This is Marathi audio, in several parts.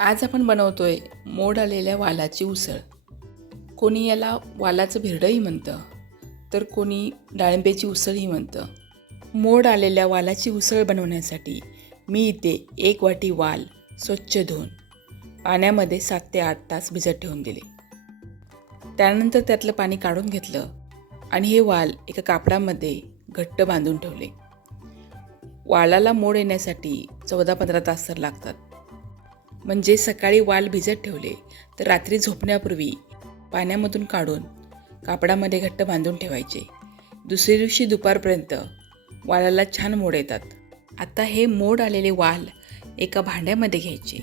आज आपण बनवतोय मोड आलेल्या वालाची उसळ. कोणी याला वालाचं भिरडंही म्हणतं तर कोणी डाळिंब्याची उसळही म्हणतं. मोड आलेल्या वालाची उसळ बनवण्यासाठी मी इथे एक वाटी वाल स्वच्छ धुवून पाण्यामध्ये सात ते आठ तास भिजत ठेवून दिले. त्यानंतर त्यातलं पाणी काढून घेतलं आणि हे वाल एका कापडामध्ये घट्ट बांधून ठेवले. वालाला मोड येण्यासाठी चौदा पंधरा तास तर लागतात. म्हणजे सकाळी वाल भिजत ठेवले तर रात्री झोपण्यापूर्वी पाण्यामधून काढून कापडामध्ये घट्ट बांधून ठेवायचे. दुसऱ्या दिवशी दुपारपर्यंत वालाला छान मोड येतात. आता हे मोड आलेले वाल एका भांड्यामध्ये घ्यायचे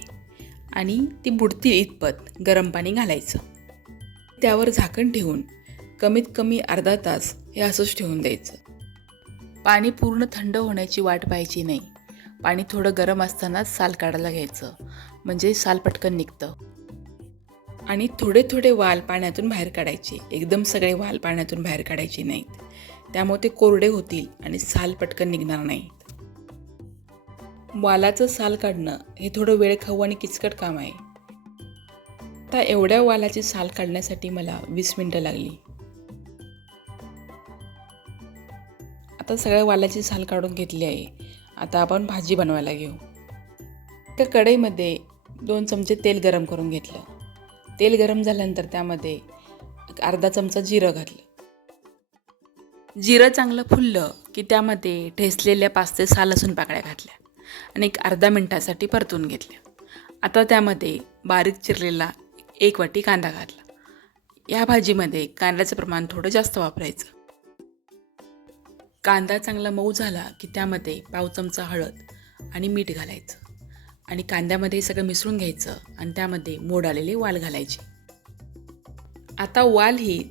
आणि ती बुडतील इतपत गरम पाणी घालायचं. त्यावर झाकण ठेवून कमीत कमी अर्धा तास हे असंच ठेवून द्यायचं. पाणी पूर्ण थंड होण्याची वाट पाहायची नाही. पाणी थोडं गरम असतानाच साल काढायला घ्यायचं. म्हणजे साल पटकन निघतं. आणि थोडे थोडे वाल पाण्यातून बाहेर काढायचे. एकदम सगळे वाल पाण्यातून बाहेर काढायचे नाहीत. त्यामुळे ते कोरडे होतील आणि साल पटकन निघणार नाहीत. वालाचं साल काढणं हे थोडं वेळ खाऊ आणि किचकट काम आहे. आता एवढ्या वालाची साल काढण्यासाठी मला वीस मिनटं लागली. आता सगळ्या वालाची साल काढून घेतली आहे. आता आपण भाजी बनवायला घेऊ. त्या कढईमध्ये दोन चमचे तेल गरम करून घेतलं. तेल गरम झाल्यानंतर त्यामध्ये अर्धा चमचा जिरं घातलं. जिरं चांगलं फुललं की त्यामध्ये ठेसलेल्या पाच ते सहा लसूण पाकळ्या घातल्या आणि एक अर्धा मिनटासाठी परतून घेतल्या. आता त्यामध्ये बारीक चिरलेला एक वाटी कांदा घातला. या भाजीमध्ये कांद्याचं प्रमाण थोडं जास्त वापरायचं. कांदा चांगला मऊ झाला की त्यामध्ये पाव चमचा हळद आणि मीठ घालायचं. आणि कांद्यामध्ये सगळं मिसळून घ्यायचं आणि त्यामध्ये मोड आलेले वाल घालायचे. आता वाल ही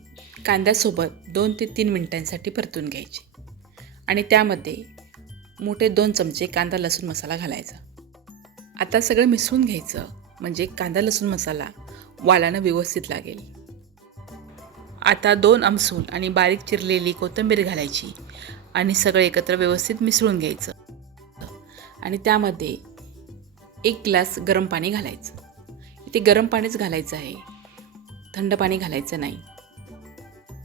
कांद्यासोबत दोन ते तीन मिनिटांसाठी परतून घ्यायची. आणि त्यामध्ये मोठे दोन चमचे कांदा लसूण मसाला घालायचा. आता सगळं मिसळून घ्यायचं म्हणजे कांदा लसूण मसाला वालानं व्यवस्थित लागेल. आता दोन आमसूल आणि बारीक चिरलेली कोथिंबीर घालायची आणि सगळं एकत्र व्यवस्थित मिसळून घ्यायचं. आणि त्यामध्ये एक ग्लास गरम पाणी घालायचं. इथे गरम पाणीच घालायचं आहे. थंड पाणी घालायचं नाही.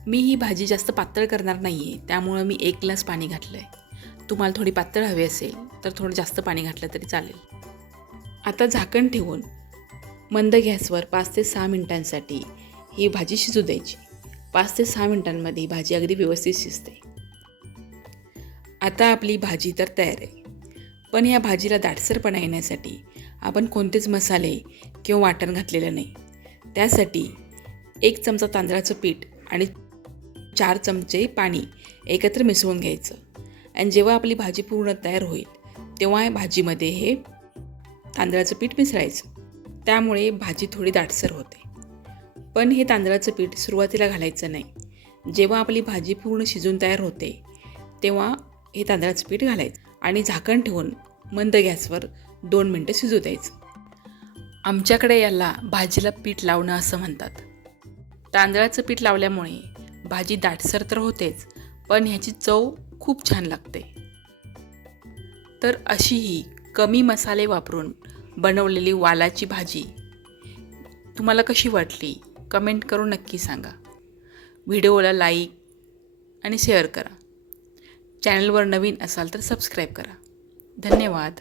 मी ही भाजी जास्त पातळ करणार नाही आहे त्यामुळं मी एक ग्लास पाणी घातलं आहे तुम्हाला थोडी पातळ हवी असेल तर थोडं जास्त पाणी घातलं तरी चालेल. आता झाकण ठेवून मंद गॅसवर पाच ते सहा मिनिटांसाठी ही भाजी शिजू द्यायची. पाच ते सहा मिनिटांमध्ये ही भाजी अगदी व्यवस्थित शिजते. आता आपली भाजी तर तयार आहे. पण या भाजीला दाटसरपणा येण्यासाठी आपण कोणतेच मसाले किंवा वाटण घातलेलं नाही. त्यासाठी एक चमचा तांदळाचं पीठ आणि चार चमचे पाणी एकत्र मिसळून घ्यायचं. आणि जेव्हा आपली भाजी पूर्ण तयार होईल तेव्हा या भाजीमध्ये हे तांदळाचं पीठ मिसळायचं. त्यामुळे भाजी थोडी दाटसर होते. पण हे तांदळाचं पीठ सुरुवातीला घालायचं नाही. जेव्हा आपली भाजी पूर्ण शिजून तयार होते तेव्हा हे तांदळाचं पीठ घालायचं. आणि झाकण ठेवून मंद गॅसवर दोन मिनटं शिजू द्यायचं. आमच्याकडे याला भाजीला पीठ लावणं असं म्हणतात. तांदळाचं पीठ लावल्यामुळे भाजी दाटसर तर होतेच पण ह्याची चव खूप छान लागते. तर अशी ही कमी मसाले वापरून बनवलेली वालाची भाजी तुम्हाला कशी वाटली कमेंट करून नक्की सांगा. व्हिडिओला लाईक आणि शेअर करा. चॅनलवर नवीन असाल तर सबस्क्राईब करा. धन्यवाद.